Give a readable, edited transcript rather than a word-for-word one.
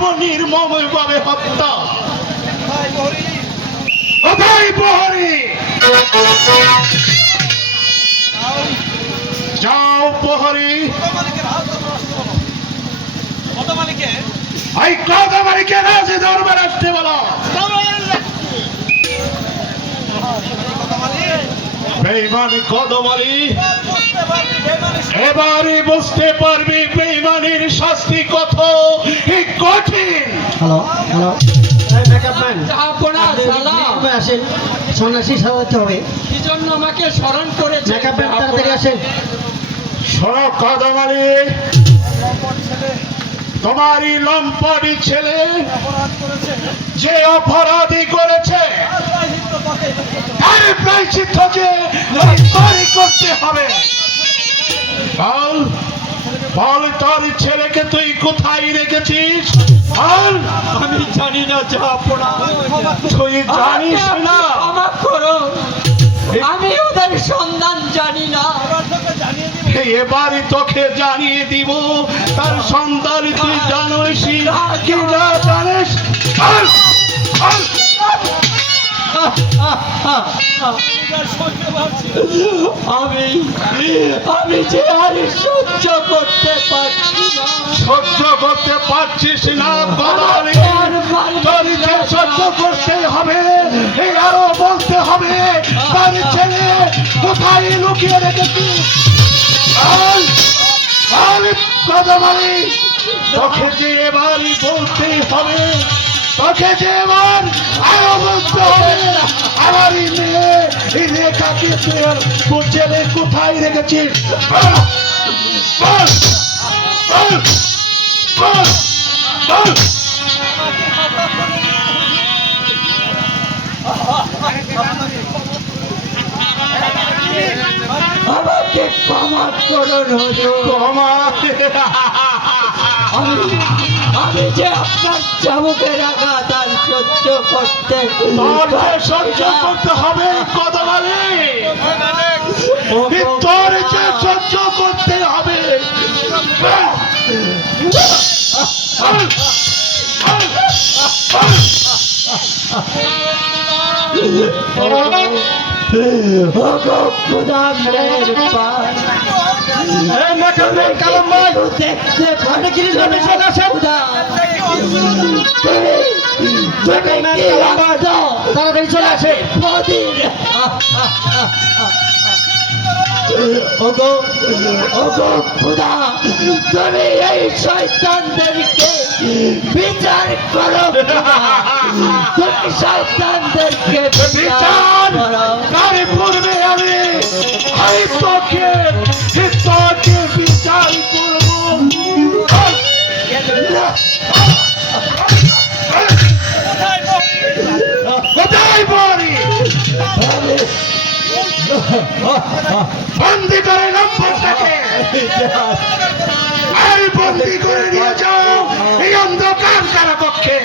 করব নির্মম ভাবে হত্যা। কোথায় প্রহরী? যাও প্রহরী, এই কদমালিকে রাজি দরবার আসতে বলো। বেঈমানি কদমালি, এবারে বুঝতে পারবি বেঈমানির শাস্তি কত কঠিন। হ্যালো হ্যালো, মেকআপ ম্যান আসেন, সন্ন্যাসী সাজাতে হবে। কি জন্য আমাকে স্মরণ করেছে? মেকআপ ম্যান তাড়াতাড়ি আসেন। শোনো কদমালি, তোমারই লম্পটি ছেলে যে অপরাধী করেছে তার প্রায়শ্চিত্ত যে করতে হবে। বল বল, তোর ছেলেকে তুই কোথায় রেখেছিস? বল। আমি জানি না জাহাপনা। তুই জানিস না? ক্ষমা করো, আমি ওদের সন্ধান জানি না। এবারে তোকে জানিয়ে দিব তার সন্তান তুই জানিস কি না জানিস? বল, বল। আমি যে আর সহ্য করতে পারছি না। সহ্য করতে পারছিস না কদমালি? তোর যে সহ্য করতে হবে, এই আরো বলতে হবে তার ছেলে কোথায় লুকিয়ে রেখেছিস? বল, বল কদমালি, তোকে যে এবারই বলতেই হবে, তোকে যে এবার আরো বলতে হবে আমারই মেয়ে এই রেখাকে তোর ছেলে কোথায় রেখেছিস? বল, বল, বল, বল, বল। আমাকে ক্ষমা করুন হুজুর। ক্ষমা? আমি যে আপনার চাবুকের আঘাত আর সহ্য করতে তোর যে সহ্য করতে হবে কদমালি, তোর যে সহ্য করতে হবে। তাড়াতাড়ি চলে আসে। ওগো ওগো খোদা, তুমি এই শয়তানদেরকে বিচার করো। তুমি শয়তানদেরকে বিচার করো। তার পূর্বে আমি তোকে বিচার করবো। কোথায় বলি? বন্দি করে নম্বরটাকে আর বন্দি করে নিয়ে যাও এই অন্ধকার কারাকক্ষে।